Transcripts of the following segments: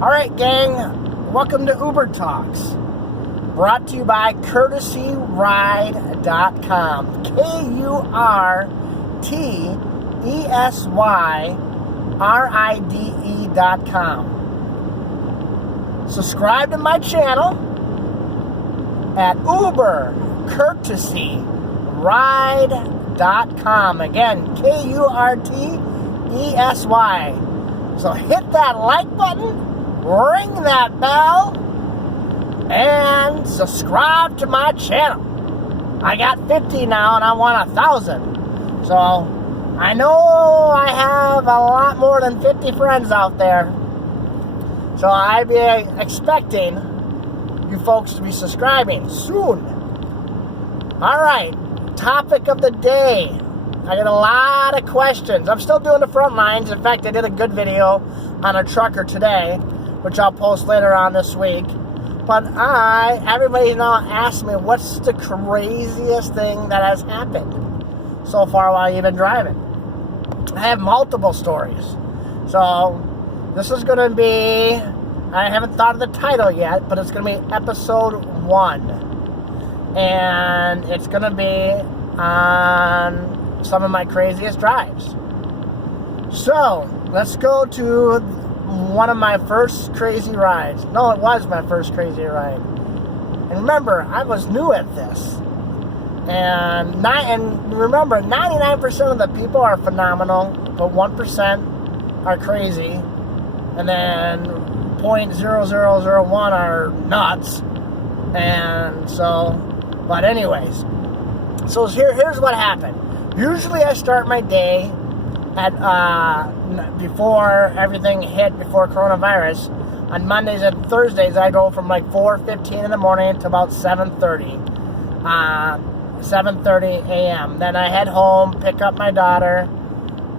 Alright, gang, welcome to Uber Talks, brought to you by CourtesyRide.com, KURTESYRIDE.com. Subscribe to my channel at UberCourtesyRide.com. Again, KURTESY. So hit that like button, ring that bell, and subscribe to my channel. I got 50 now and I want 1,000. So I know I have a lot more than 50 friends out there. So I'd be expecting you folks to be subscribing soon. Alright, topic of the day. I get a lot of questions. I'm still doing the front lines. In fact, I did a good video on a trucker today, which I'll post later on this week. But everybody now asks me, what's the craziest thing that has happened so far while you've been driving? I have multiple stories. So this is going to be, I haven't thought of the title yet, but it's going to be episode 1. And it's going to be on some of my craziest drives. So let's go to one of my first crazy rides. No, it was my first crazy ride. And remember, I was new at this. And remember, 99% of the people are phenomenal, but 1% are crazy. And then 0.0001 are nuts. And so, but anyways. So here's what happened. Usually I start my day at before everything hit, before coronavirus. On Mondays and Thursdays, I go from like 4:15 in the morning to about 7:30 a.m. Then I head home, pick up my daughter.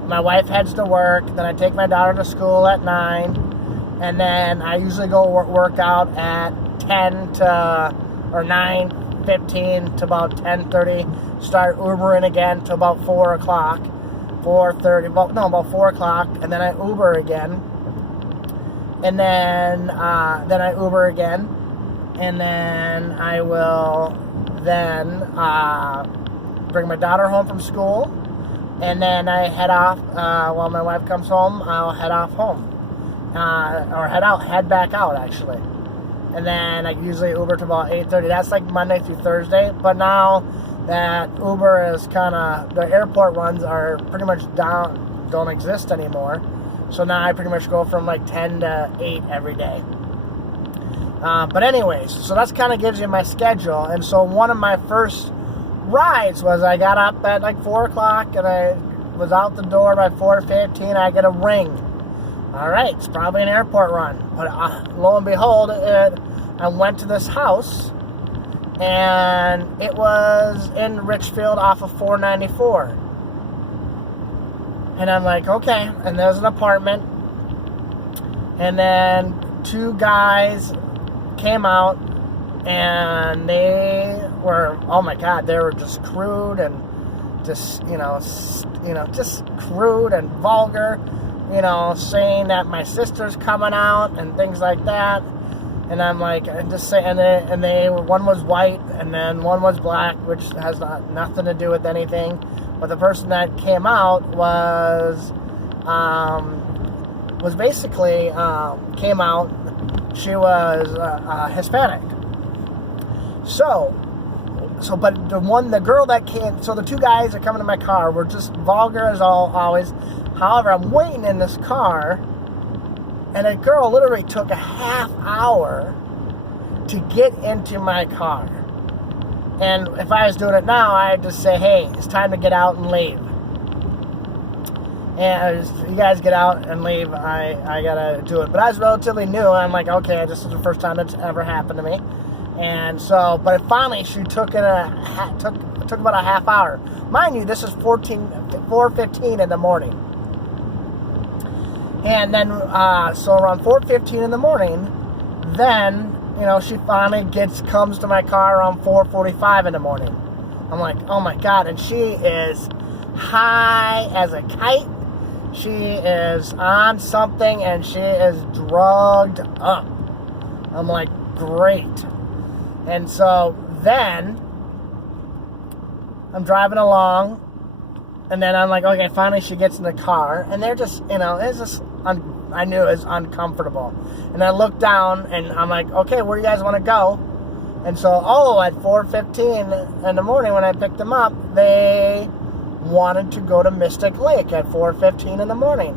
My wife heads to work. Then I take my daughter to school at 9. And then I usually go work out at 9:15 to about 10:30. Start Ubering again to about 4 o'clock. 4:30, about 4 o'clock, and then I Uber again. And then I Uber again. And then I will bring my daughter home from school. And then I head off, while my wife comes home, I'll head off home. Head back out, actually. And then I usually Uber to about 8:30. That's like Monday through Thursday. But now that Uber is the airport runs are pretty much don't exist anymore. So now I pretty much go from like 10 to 8 every day. But anyways, so that's kind of gives you my schedule. And so one of my first rides was I got up at like 4 o'clock and I was out the door by 4:15. I get a ring. All right, it's probably an airport run. But lo and behold, I went to this house, and it was in Richfield off of 494. And I'm like, okay. And there's an apartment. And then 2 guys came out, and they were, oh my God, they were just crude and just crude and vulgar. Saying that my sister's coming out and things like that. And I'm like, one was white and then one was black, which has nothing to do with anything. But the person that came out was basically came out. She was Hispanic. But the girl that came, so the 2 guys that come into my car were just vulgar as always. However, I'm waiting in this car, and a girl literally took a half hour to get into my car. And if I was doing it now, I'd just say, hey, it's time to get out and leave. And you guys get out and leave, I gotta do it. But I was relatively new, and I'm like, okay, this is the first time it's ever happened to me. And so, but finally, she took about a half hour. Mind you, this is 4:15 in the morning. And then, so around 4:15 in the morning, then, she finally comes to my car around 4:45 in the morning. I'm like, oh my God, and she is high as a kite. She is on something and she is drugged up. I'm like, great. And so then I'm driving along, and then I'm like, okay, finally she gets in the car, and they're just, it's just, I knew it was uncomfortable. And I looked down, and I'm like, okay, where do you guys want to go? And so, at 4:15 in the morning when I picked them up, they wanted to go to Mystic Lake at 4:15 in the morning.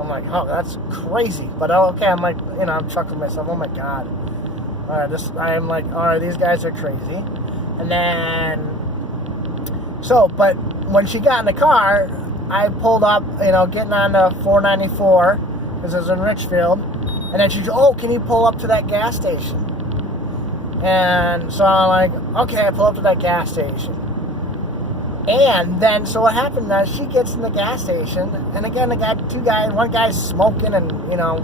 I'm like, oh, that's crazy. But okay, I'm like, I'm chuckling to myself, oh my God. All right, I'm like, all right, these guys are crazy. And then, but when she got in the car, I pulled up, getting on the 494, because it was in Richfield. And then she said, oh, can you pull up to that gas station? And so I'm like, okay, I pull up to that gas station. And then, so what happened is she gets in the gas station, and again, one guy's smoking and,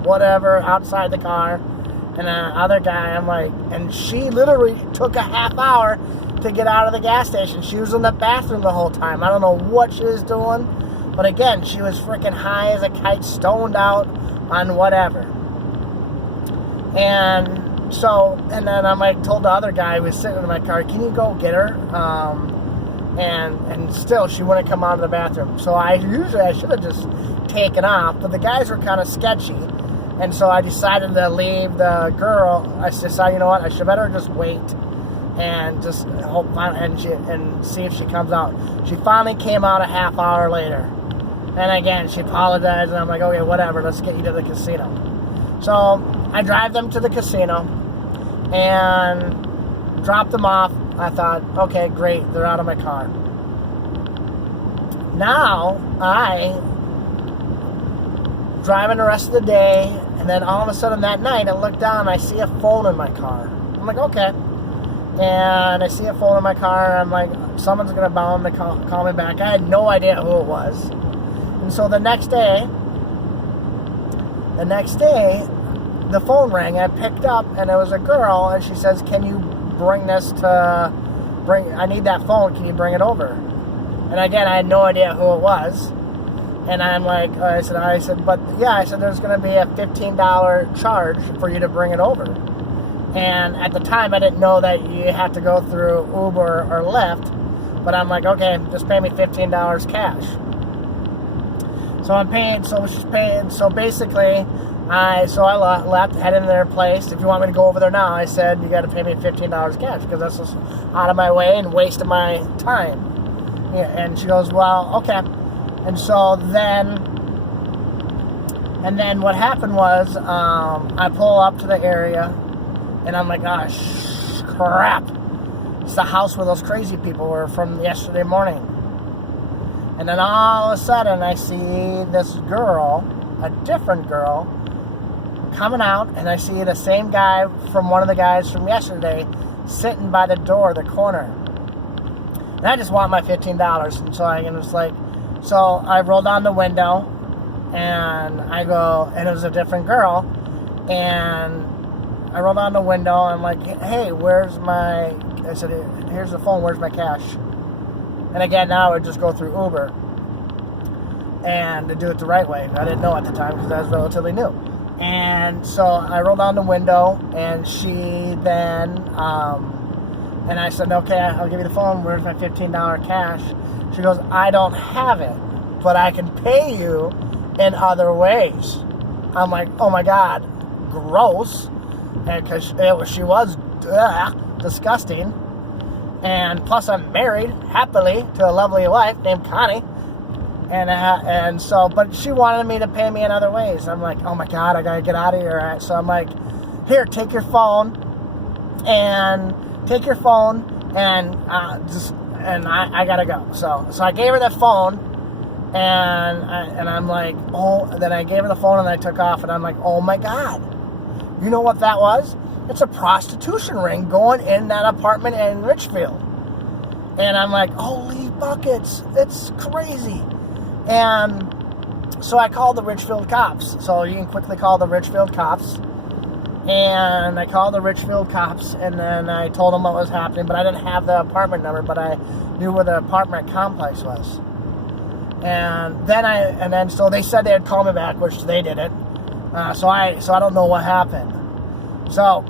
whatever, outside the car. And the other guy, I'm like, and she literally took a half hour to get out of the gas station. She was in the bathroom the whole time. I don't know what she was doing. But again, she was freaking high as a kite, stoned out on whatever. And so, and then I'm like, told the other guy who was sitting in my car, can you go get her? And still, she wouldn't come out of the bathroom. So I should have just taken off. But the guys were kind of sketchy. And so I decided to leave the girl. I decided, you know what, I should better just wait and just hope and see if she comes out. She finally came out a half hour later. And again, she apologized, and I'm like, okay, whatever, let's get you to the casino. So I drive them to the casino and drop them off. I thought, okay, great, they're out of my car. Now I driving the rest of the day, and then all of a sudden that night I look down and I see a phone in my car. I'm like, okay. And I see a phone in my car, and I'm like, someone's going to bound to call me back. I had no idea who it was. And so the next day, the phone rang. I picked up, and it was a girl, and she says, can you bring I need that phone, can you bring it over? And again, I had no idea who it was. And I'm like, I said, there's going to be a $15 charge for you to bring it over. And at the time, I didn't know that you had to go through Uber or Lyft. But I'm like, okay, just pay me $15 cash. So I'm paying, so she's paying, so basically, I left, headed to their place. If you want me to go over there now, I said, you got to pay me $15 cash, because that's just out of my way and wasting my time. Yeah, and she goes, well, okay. And so then what happened was, I pull up to the area, and I'm like, gosh, crap. It's the house where those crazy people were from yesterday morning. And then all of a sudden, I see this girl, a different girl, coming out, and I see the same guy from one of the guys from yesterday sitting by the door, the corner. And I just want my $15. And so I was like, so I rolled down the window, and I go, and it was a different girl, and I rolled down the window, and I'm like, hey, I said, here's the phone, where's my cash? And again, now I would just go through Uber, and to do it the right way. I didn't know at the time, because I was relatively new. And so I rolled down the window, and she then, and I said, okay, I'll give you the phone, where's my $15 cash? She goes, I don't have it, but I can pay you in other ways. I'm like, oh my God, gross. And because she was disgusting. And plus I'm married, happily, to a lovely wife named Connie. And so, but she wanted me to pay me in other ways. I'm like, oh my God, I gotta get out of here. So I'm like, here, take your phone, and I gotta go. So I gave her the phone, and I'm like, then I gave her the phone, and I took off, and I'm like, oh my God, you know what that was? It's a prostitution ring going in that apartment in Richfield. And I'm like, holy buckets, it's crazy. And so I called the Richfield cops. So you can quickly call the Richfield cops. And I called the Richfield cops, and then I told them what was happening, but I didn't have the apartment number, but I knew where the apartment complex was. And then so they said they'd call me back, which they didn't. So I don't know what happened. So,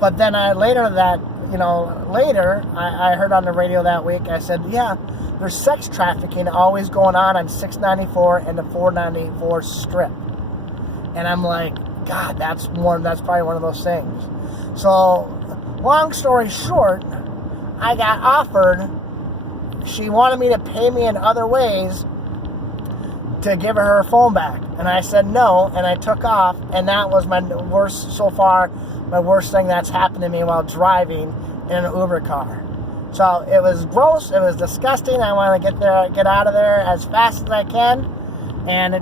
but then later I heard on the radio that week. I said, yeah, there's sex trafficking always going on 694 and the 494 strip. And I'm like, God, that's probably one of those things. So, long story short, I got offered. She wanted me to pay me in other ways to give her phone back. And I said no, and I took off, and that was my worst thing that's happened to me while driving in an Uber car. So it was gross, it was disgusting. I want to get out of there as fast as I can, and